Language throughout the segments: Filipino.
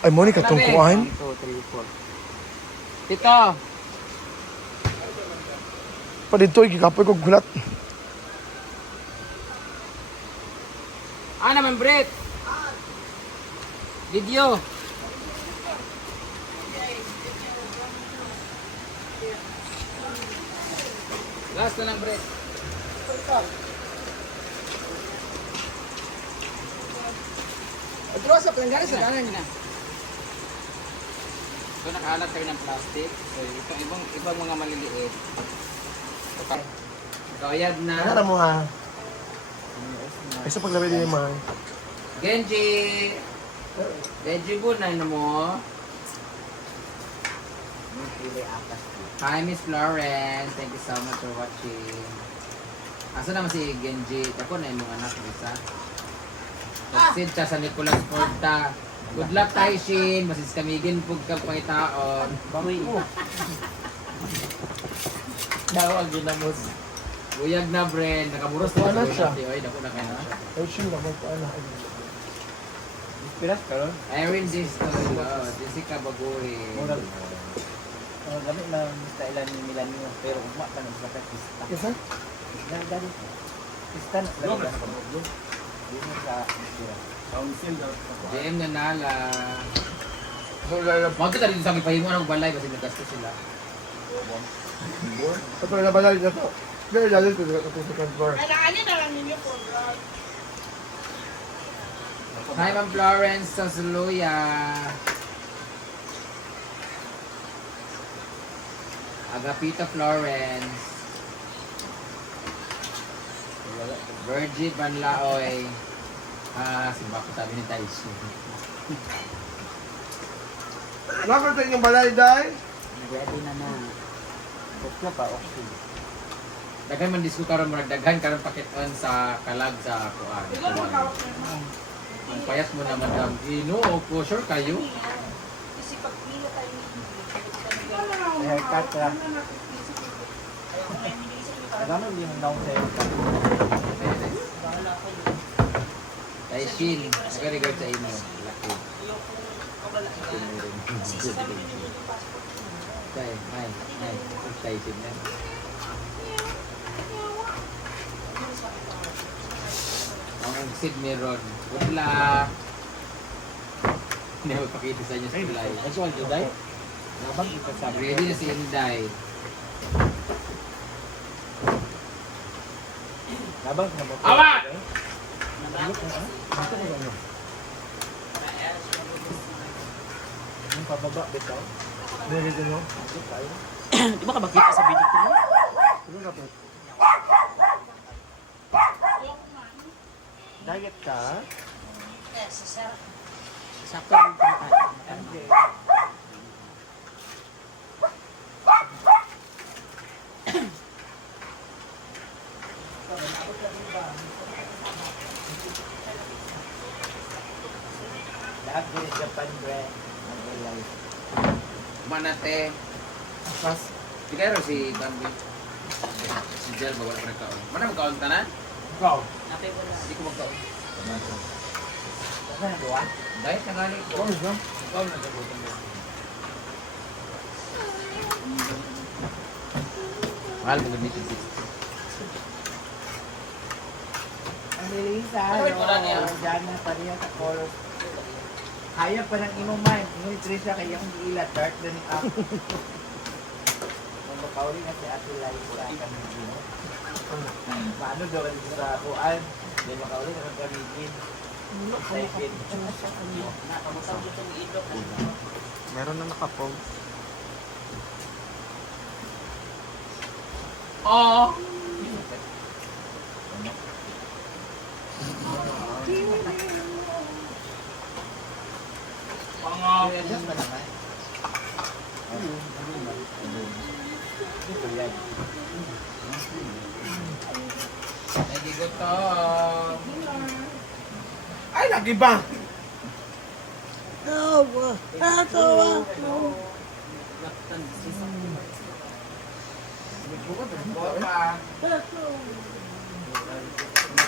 Ay, mo ni katong kuan. 1, 2, 3, 4. Tito! Pa dito, ikikapoy ko gulat. Ah, naman, Brett! Video! Last na lang, Brett. Atro sa planggana sa kanan niya. So, nakahalat kayo ng plastic. So, itong ibang mga maliliit. Kayad na. Ano mo ha? Ay, sa paglabay din man. Genji! Genji po na mo. Hi, Miss Florence. Thank you so much for watching. Asa naman si Genji? Ako na yung mga anak isa. Nagsid siya sa Nicolas Porta. Good luck tayo, Shin. Masis kamigin pug kang pangitaon. Bawi. Dawag yun na mo. Buyag na, Bren. Nakaburos na Wala siya. Oy, dako na kayo. Ay, sure naman pa na. Pilas karon. Irene Distoy. Jessica Bagoy. Gamit na style ni Milanio pero ugma pa ng plakat pista. Isa? Dali. Pista na talaga sa blue. Yun sa pista. JM na nala. So, lalab. Mga kita rin sa akin pahingo ng balay kasi nagasto sila. Ito na banal na to. Pero lalab ko sa second floor. Hi, Ma'am Florence sa Suluya. Agapita Florence. Virgie Banlaoy. Simba ko sabi ni Taisy. Lakot sa inyong balay, day? Ready na na. Bukla pa okay. Daghan man disco karon murag daghan karon pakiton sa kalag sa kuan. Ang payat mo na madam. Ino ko sure kayo. Haircut ka. Gano'n yung naong sa haircut. Tay Shin, nagregard sa inyo. Laki. Tay, ay. Tay Shin na. Ang Sid Meron. Good luck. Hindi magpakita sa inyo sa kulay. Ay, so, Juday? Nabang kita sa Ready na si Inday. Nabang na mo. Awat! Yung pababa, bitaw. Nagiging nyo? Di ba ka makita sa video ko? Ano ka po? Diet ka? Sakto lang yung lahat din Japan brand. Manate. Pas. Di kayo si Bambi. Si Jel ba wala pa nagkaon? Mana magkaon tanan? Ikaw. Hindi ko magkaon. Ano doon? Dahil tangali ko. Ano siya? Magkaon na sa butang mo. Mahal mo gamitin si Ang Melissa, Ano yung wala niya? Diyan na pariya sa color. Kaya pa ng inuman. Ingoy Trisha kaya yung ila dark na ni ako. Kung makauli na si Ate Liza kami dito. Paano daw sa kuan? Hindi makauli na kami dito. Excited. Meron na nakapost. Oo. Adjust ba naman? Ito yan. Lagi gutom. Ay, lagi ba?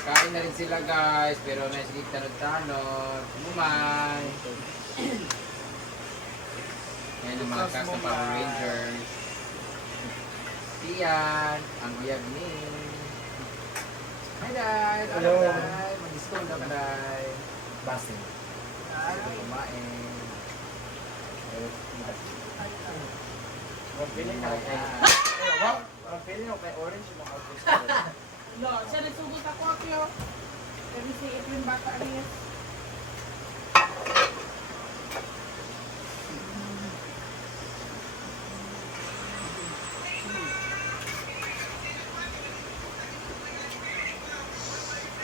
Kain na rin sila guys, pero naisigit tanod-tanod. Umay. ng mga cast ng Power Rangers. Iyan, ang uyag ni. Hi, Dad! Hello, Dad! Mag-school na ka, Dad. Base. Ito kumain. Feeling mo kay orange yung mga outfit. No, siya nagsugot ako akyo. Kasi si Edwin bata niya.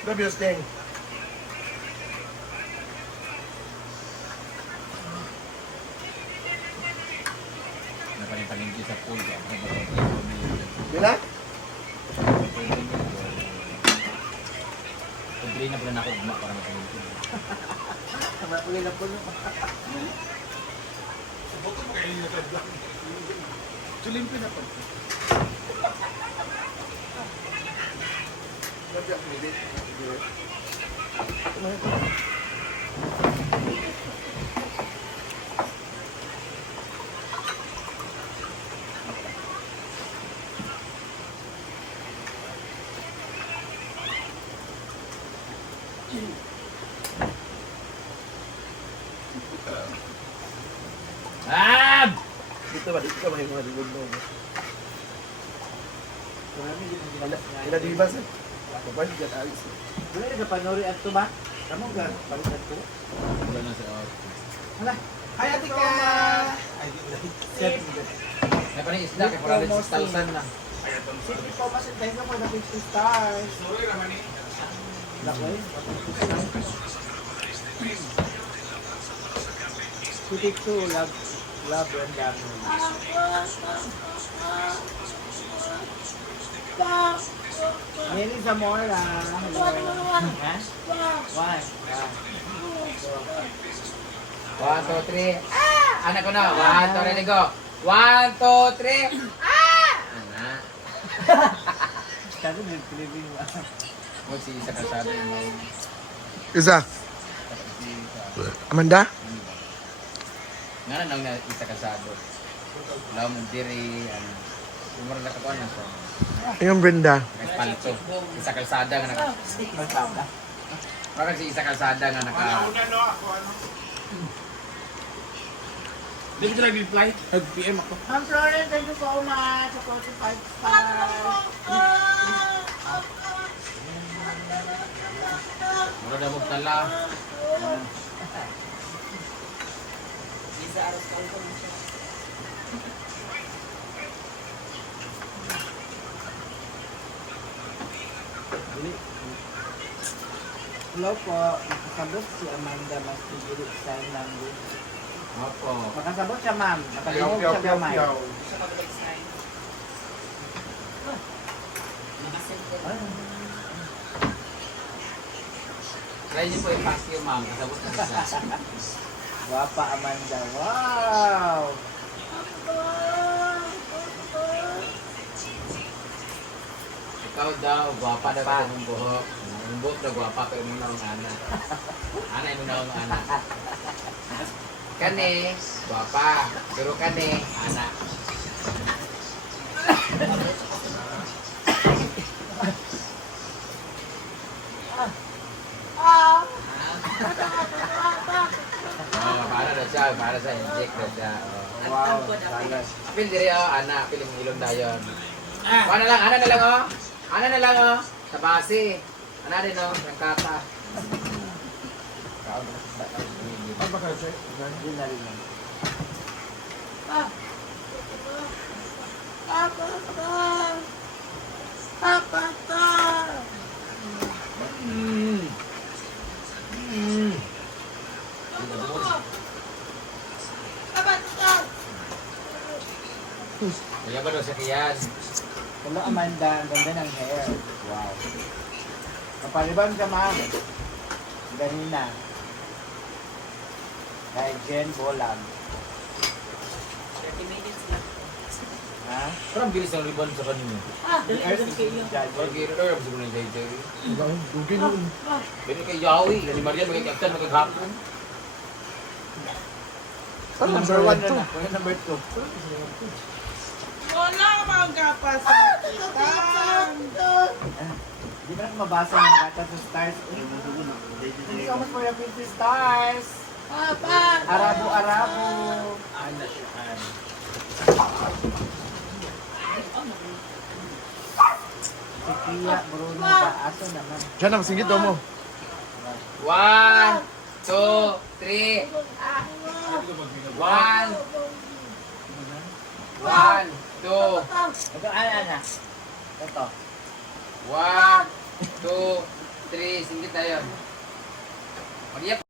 Labios ding. Napaling-palingki sa pool. Dila? Pagdiri na pala na ako guma para mapalingki. Mapuli na puno. Sulimpi na po. Labi ang pilit. Ah! Dito ba? Dito ka ba yung mga ligod mo? Ila di ba sa? Kapag dyan alis. Wala na panori at to ba? Kamu ga balik at to? Wala na sa Hala. Hi Ate Ka. Napaling isda kay 406,000 na. Sige po kasi tayo na po na 50 stars. Sorry naman eh. Lakay. 52 love and damage. Nini Zamora. Ha? Why? 1, 2, 3. Ah! Anak ko na. 1, 2, ready, go. 1, 2, 3. Ah! Anak. Sabi ng living ba? O si isa kasabi mo. Isa. Amanda? Nga na nang isa kasado. Law mo diri. Umar na kakuan na siya. Yung Brenda. May palto. Isa kalsada nga naka. Magtama. Parang si isa kalsada nga naka. Hindi ko nag-reply. Nag-PM ako. Ma'am Florence, thank you so much. Sa 45 stars. Mura na mo tala. Hello po. Nakasabot si Amanda mas tigilit sa language. Opo. Makasabot siya ma'am. Nakalimutan siya gamay. Try niyo po i-pass yung ma'am. Kasabot na siya. Guwapa Amanda. Wow! Ikaw daw, gwapa daw ka ng buhok. Ang buhok daw gwapa pero mo na ang ana. Ana mo na ang ana. Kani, gwapa. Pero kani, ana. Oh, para sa inject daw siya. Oh. Wow! Salas. Apil diri oh, ana, apil yung ilong dayon. Ana na lang, ana na lang oh. Ana na lang oh. Sa base. Ana din oh, ang kata. Ano ba kayo, sir? Hindi na rin yan. Kaya ba daw sa kiyan? Hello Amanda. Ang ganda ng hair. Wow. Kapaliban ka ma'am. Ganina. Kay Jen Bolang. 30 minutes lang. Ha? Parang bilis ang ribbon sa kanino. Dali lang kayo. Parang giro ang siguro ng JJ. Dugin yun. Bini kay Yawi, si Marian magkakaptan magkagapon. Number 1 na na. Kuya number 2. Wala mga kapasakitan. Di ba na mabasa ng gata sa stars? Thank you so much for the 50 stars. Arabo. Ano siya? Si Kia, Bruno, Baaso naman. Diyan na, masingit daw mo. 1, 2, 3. 1, 2. Ito, ano? Ito. 1, 2, 3. Singit tayo. Mag-iyak.